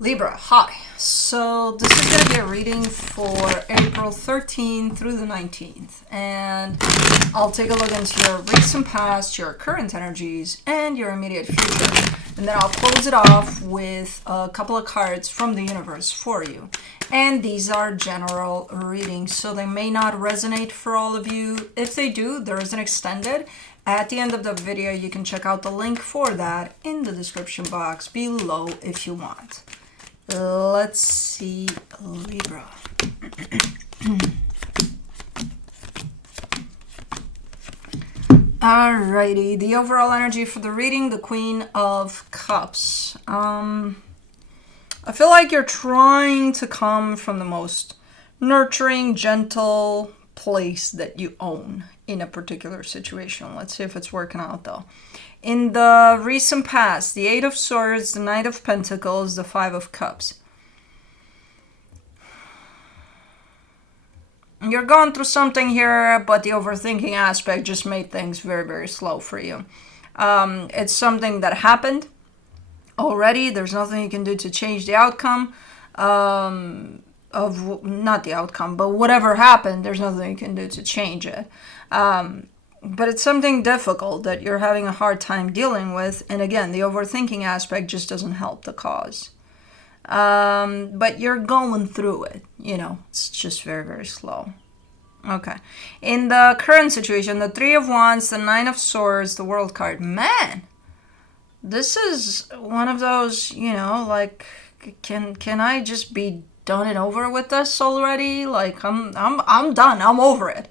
Libra, hi. So this is going to be a reading for April 13th through the 19th. And I'll take a look into your recent past, your current energies, and your immediate future. And then I'll close it off with a couple of cards from the universe for you. And these are general readings, so they may not resonate for all of you. If they do, there is an extended. At the end of the video, you can check out the link for that in the description box below if you want. Let's see Libra. Alrighty, the overall energy for the reading, the Queen of Cups. I feel like you're trying to come from the most nurturing, gentle place that you own in a particular situation. Let's see if it's working out though. In the recent past, the Eight of Swords, the Knight of Pentacles, the Five of Cups. You're going through something here, but the overthinking aspect just made things very, very slow for you. It's something that happened already. There's nothing you can do to change the outcome not the outcome, but whatever happened, there's nothing you can do to change it. But it's something difficult that you're having a hard time dealing with. And again, the overthinking aspect just doesn't help the cause. But you're going through it, it's just very, very slow. Okay. In the current situation, the Three of Wands, the Nine of Swords, the World card. Man, this is one of those, like, can I just be done and over with this already? Like, I'm done. I'm over it.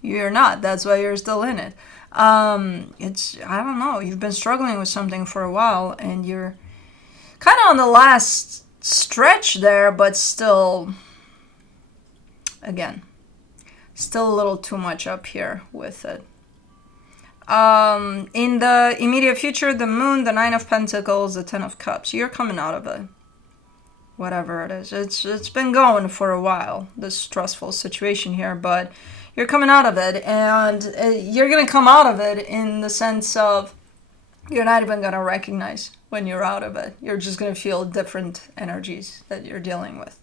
You're not. That's why you're still in it. I don't know. You've been struggling with something for a while, and you're kind of on the last stretch there, but still, again, still a little too much up here with it. In the immediate future, the Moon, the Nine of Pentacles, the Ten of Cups. You're coming out of it. Whatever it is. It's been going for a while, this stressful situation here, but you're coming out of it, and you're going to come out of it in the sense of you're not even going to recognize when you're out of it. You're just going to feel different energies that you're dealing with.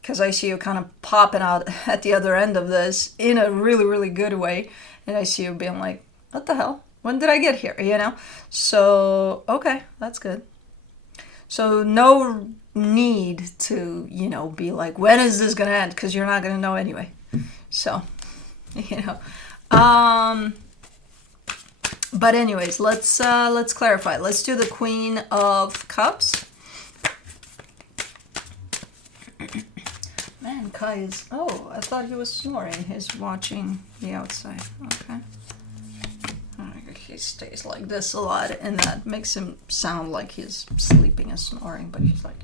Because I see you kind of popping out at the other end of this in a really, really good way. And I see you being like, what the hell? When did I get here? So, okay, that's good. So no need to, be like, when is this going to end? Because you're not going to know anyway. So, but anyways, let's clarify. Let's do the Queen of Cups. Man, Kai is... Oh, I thought he was snoring. He's watching the outside. Okay. He stays like this a lot, and that makes him sound like he's sleeping and snoring, but he's like...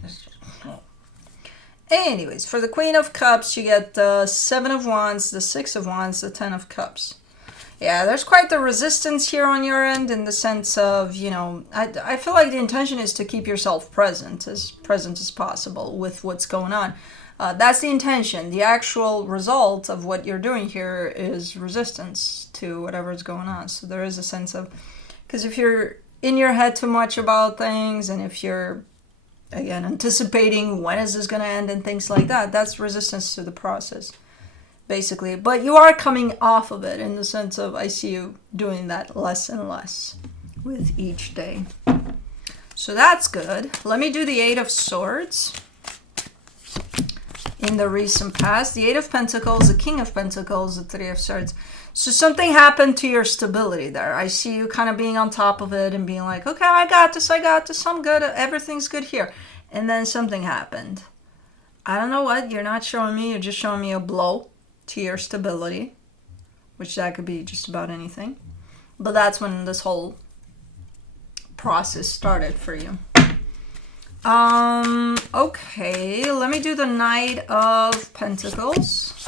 Anyways, for the Queen of Cups, you get the Seven of Wands, the Six of Wands, the Ten of Cups. Yeah, there's quite the resistance here on your end in the sense of, I feel like the intention is to keep yourself present as possible with what's going on. That's the intention. The actual result of what you're doing here is resistance to whatever's going on. So there is a sense of, because if you're in your head too much about things, and if you're, again, anticipating when is this going to end and things like that, that's resistance to the process, basically. But you are coming off of it in the sense of, I see you doing that less and less with each day. So that's good. Let me do the Eight of Swords. In the recent past, the Eight of Pentacles, the King of Pentacles, the Three of Swords. So something happened to your stability there. I see you kind of being on top of it and being like, okay, I got this, I'm good, everything's good here. And then something happened. I don't know what, you're not showing me, you're just showing me a blow to your stability, which that could be just about anything. But that's when this whole process started for you. Okay, let me do the Knight of Pentacles,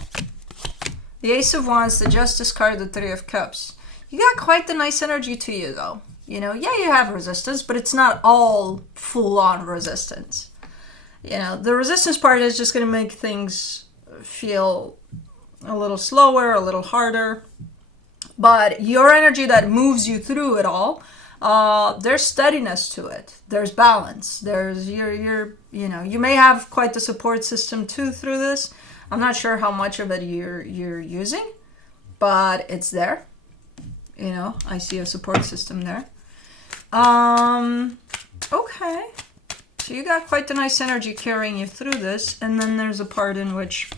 the Ace of Wands, the Justice card, the Three of Cups. You got quite the nice energy to you, though. Yeah, you have resistance, but it's not all full-on resistance. The resistance part is just going to make things feel a little slower, a little harder. But your energy that moves you through it all there's steadiness to it. There's balance. There's you may have quite the support system too through this. I'm not sure how much of it you're using, but it's there. I see a support system there. Okay. So you got quite the nice energy carrying you through this, and then there's a part in which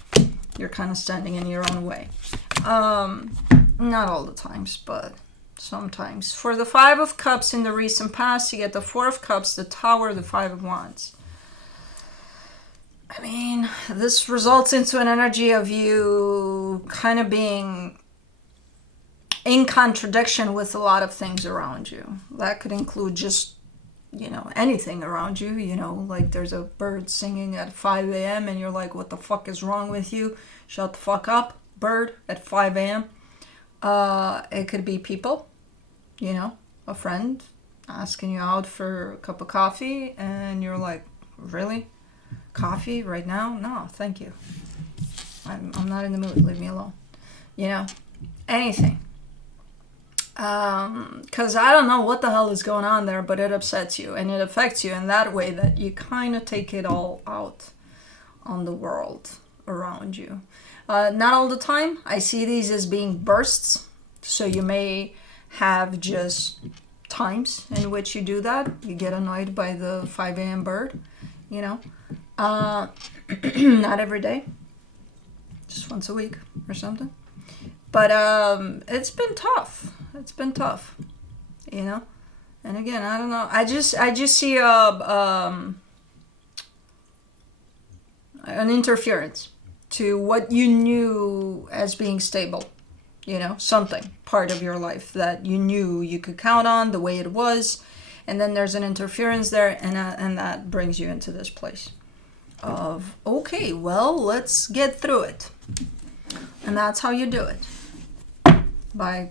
you're kind of standing in your own way. Not all the times, but sometimes. For the Five of Cups in the recent past, you get the Four of Cups, the Tower, the Five of Wands. I mean, this results into an energy of you kind of being in contradiction with a lot of things around you. That could include just, anything around you, like there's a bird singing at 5 a.m. and you're like, what the fuck is wrong with you? Shut the fuck up, bird, at 5 a.m. It could be people, a friend asking you out for a cup of coffee and you're like, really? Coffee right now? No, thank you. I'm not in the mood. Leave me alone. Anything. Because I don't know what the hell is going on there, but it upsets you and it affects you in that way that you kind of take it all out on the world around you. Not all the time. I see these as being bursts. So you may have just times in which you do that. You get annoyed by the 5 a.m. bird, not every day. Just once a week or something. But it's been tough. And again, I don't know. I just see an interference to what you knew as being stable. Something, part of your life that you knew you could count on the way it was. And then there's an interference there, and that brings you into this place of, okay, well, let's get through it. And that's how you do it. By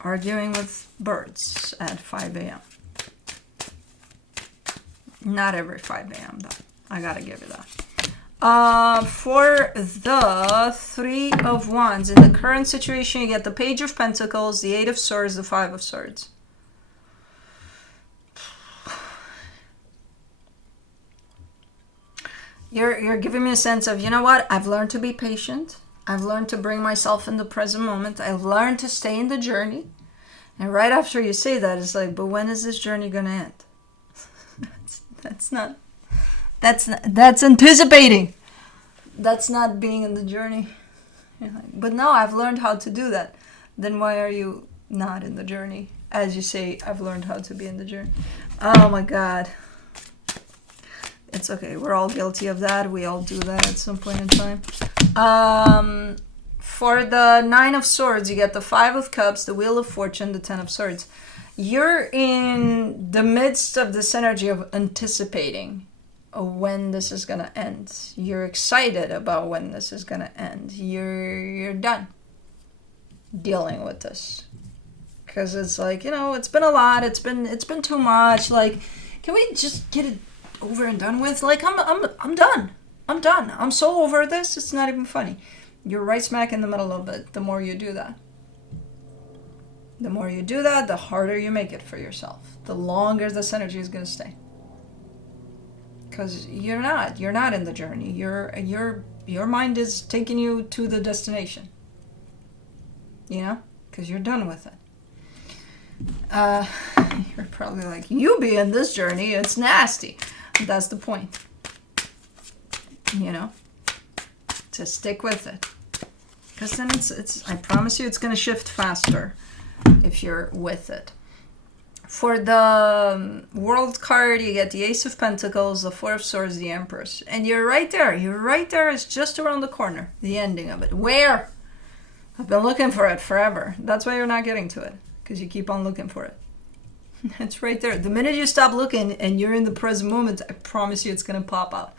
arguing with birds at 5 a.m. Not every 5 a.m. though. I gotta give you that. For the Three of Wands, in the current situation, you get the Page of Pentacles, the Eight of Swords, the Five of Swords. You're giving me a sense of, I've learned to be patient. I've learned to bring myself in the present moment. I've learned to stay in the journey. And right after you say that, it's like, but when is this journey going to end? That's anticipating. That's not being in the journey. But no, I've learned how to do that. Then why are you not in the journey? As you say, I've learned how to be in the journey. Oh my God. It's okay. We're all guilty of that. We all do that at some point in time. For the Nine of Swords, you get the Five of Cups, the Wheel of Fortune, the Ten of Swords. You're in the midst of this energy of anticipating when this is going to end. You're excited about when this is going to end. You're done dealing with this. Because it's like, it's been a lot. It's been too much. Like, can we just get it over and done with? Like, I'm done. I'm done. I'm so over this. It's not even funny. You're right smack in the middle of it. The more you do that. The more you do that, the harder you make it for yourself. The longer this energy is going to stay. Because you're not in the journey. Your mind is taking you to the destination. Because you're done with it. You're probably like, you be in this journey. It's nasty. That's the point. To stick with it. Because then it's I promise you it's going to shift faster if you're with it. For the World card, you get the Ace of Pentacles, the Four of Swords, the Empress. And you're right there. It's just around the corner. The ending of it. Where? I've been looking for it forever. That's why you're not getting to it. Because you keep on looking for it. It's right there. The minute you stop looking and you're in the present moment, I promise you it's going to pop out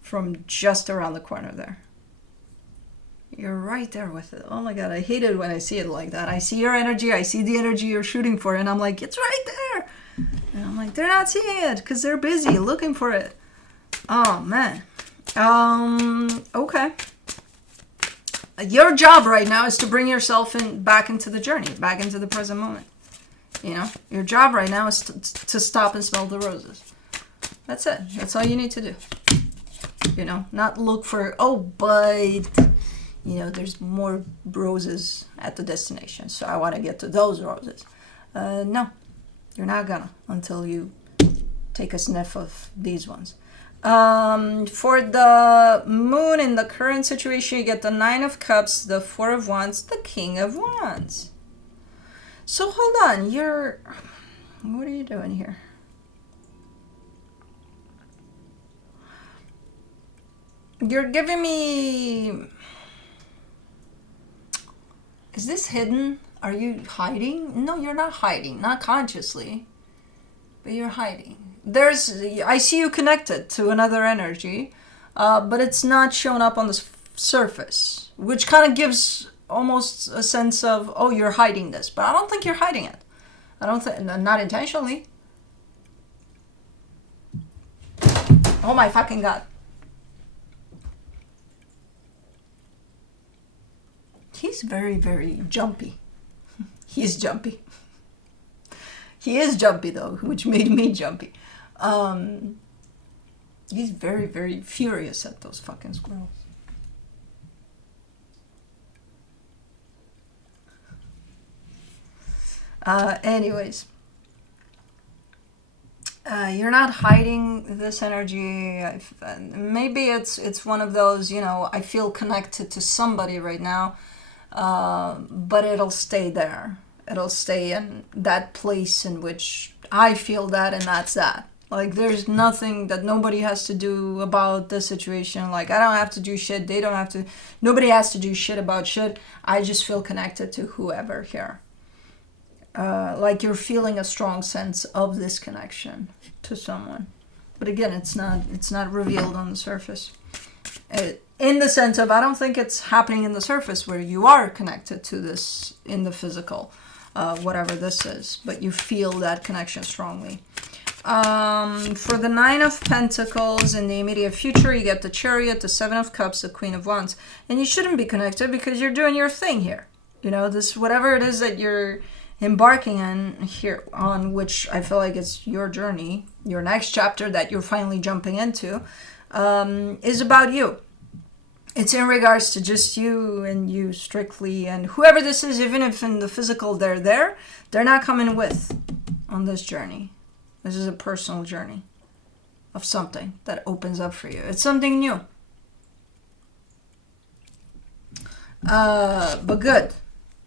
from just around the corner there. You're right there with it. Oh my God, I hate it when I see it like that. I see your energy, I see the energy you're shooting for, and I'm like, it's right there. And I'm like, they're not seeing it because they're busy looking for it. Oh man. Okay. Your job right now is to bring yourself back into the journey, back into the present moment. You know, your job right now is to stop and smell the roses. That's it. That's all you need to do. You know, not look for, oh, but, you know, there's more roses at the destination, so I want to get to those roses. No, you're not gonna until you take a sniff of these ones. For the moon in the current situation, you get the 9 of Cups, the 4 of Wands, the King of Wands. So hold on, what are you doing here? You're giving me... Is this hidden? Are you hiding? No, you're not hiding, not consciously, but you're hiding. I see you connected to another energy, but it's not showing up on the surface, which kind of gives almost a sense of, oh, you're hiding this, but I don't think you're hiding it. I don't think, not intentionally. Oh my fucking God. He's very, very jumpy. He's jumpy. He is jumpy though, which made me jumpy. He's very, very furious at those fucking squirrels. Anyways, you're not hiding this energy. Maybe it's one of those, you know, I feel connected to somebody right now, but it'll stay there. It'll stay in that place in which I feel that, and that's that. Like, there's nothing that nobody has to do about this situation. Like, I don't have to do shit. They don't have to. Nobody has to do shit about shit. I just feel connected to whoever here. Like you're feeling a strong sense of this connection to someone. But again, it's not revealed on the surface. In the sense of, I don't think it's happening in the surface where you are connected to this in the physical, whatever this is. But you feel that connection strongly. For the 9 of Pentacles in the immediate future, you get the Chariot, the 7 of Cups, the Queen of Wands. And you shouldn't be connected because you're doing your thing here. You know, this, whatever it is that you're embarking on here, on which I feel like it's your journey, your next chapter that you're finally jumping into, is about you. It's in regards to just you and you strictly, and whoever this is, even if in the physical they're not coming with on this journey. This is a personal journey of something that opens up for you. It's something new. But good.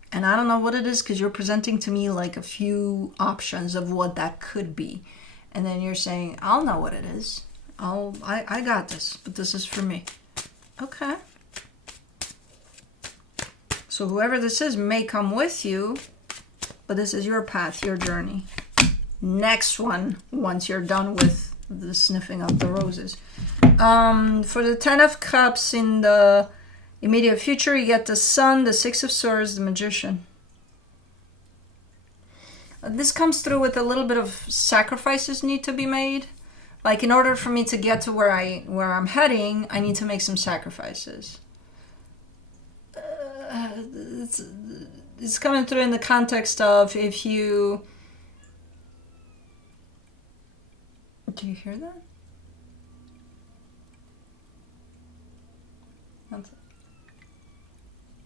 And I don't know what it is, because you're presenting to me like a few options of what that could be. And then you're saying, I'll know what it is. I got this, but this is for me. Okay. So whoever this is may come with you, but this is your path, your journey. Next one, once you're done with the sniffing of the roses. For the 10 of Cups in the immediate future, you get the Sun, the 6 of Swords, the Magician. This comes through with a little bit of sacrifices need to be made. Like, in order for me to get to where I'm heading, I need to make some sacrifices. It's coming through in the context of, if you... Do you hear that?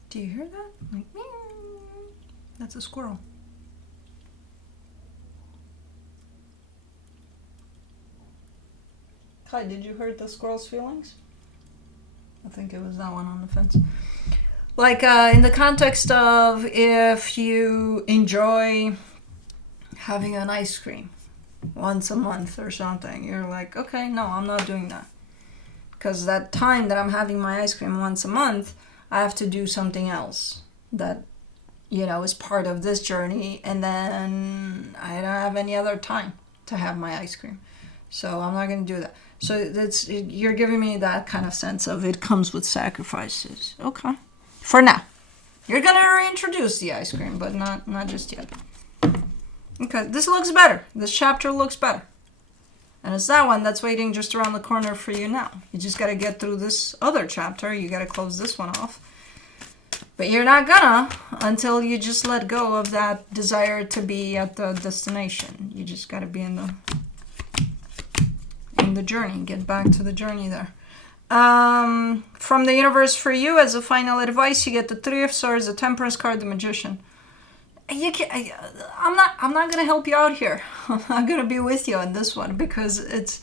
Do you hear that? Like, meow. That's a squirrel. Kai, did you hurt the squirrel's feelings? I think it was that one on the fence. Like, in the context of, if you enjoy having an ice cream once a month or something, you're like, okay, no, I'm not doing that. Because that time that I'm having my ice cream once a month, I have to do something else that, you know, is part of this journey. And then I don't have any other time to have my ice cream. So I'm not going to do that. So you're giving me that kind of sense of, it comes with sacrifices. Okay. For now. You're going to reintroduce the ice cream, but not just yet. Okay. This looks better. This chapter looks better. And it's that one that's waiting just around the corner for you now. You just got to get through this other chapter. You got to close this one off. But you're not gonna until you just let go of that desire to be at the destination. You just gotta be in the journey. Get back to the journey there. From the universe for you, as a final advice, you get the Three of Swords, the Temperance card, the Magician. I'm not gonna help you out here. I'm not gonna be with you on this one because it's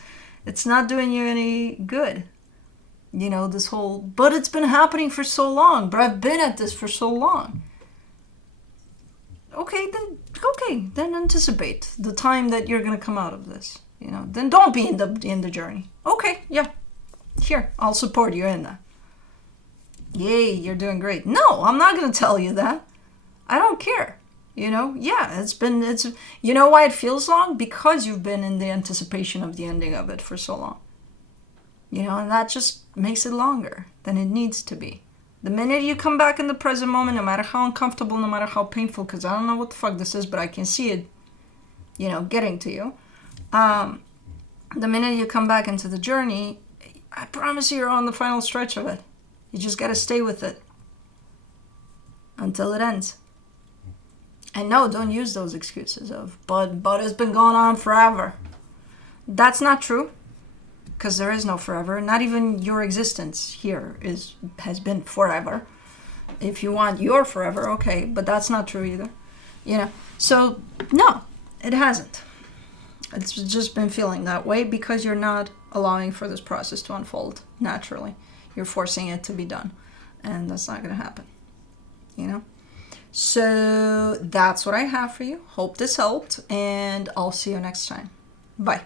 not doing you any good. You know, this whole, but it's been happening for so long, but I've been at this for so long. Okay, then anticipate the time that you're gonna come out of this. You know, then don't be in the journey. Okay, yeah, here, I'll support you in that. Yay, you're doing great. No, I'm not gonna tell you that. I don't care. You know, yeah, you know why it feels long? Because you've been in the anticipation of the ending of it for so long. You know, and that just makes it longer than it needs to be. The minute you come back in the present moment, no matter how uncomfortable, no matter how painful, because I don't know what the fuck this is, but I can see it, you know, getting to you. The minute you come back into the journey, I promise you're on the final stretch of it. You just got to stay with it until it ends. And no, don't use those excuses of, but it's been going on forever. That's not true. Because there is no forever. Not even your existence here has been forever. If you want your forever, okay, but that's not true either. You know, so no, it hasn't. It's just been feeling that way because you're not allowing for this process to unfold naturally. You're forcing it to be done, and that's not going to happen. You know, so that's what I have for you. Hope this helped, and I'll see you next time. Bye.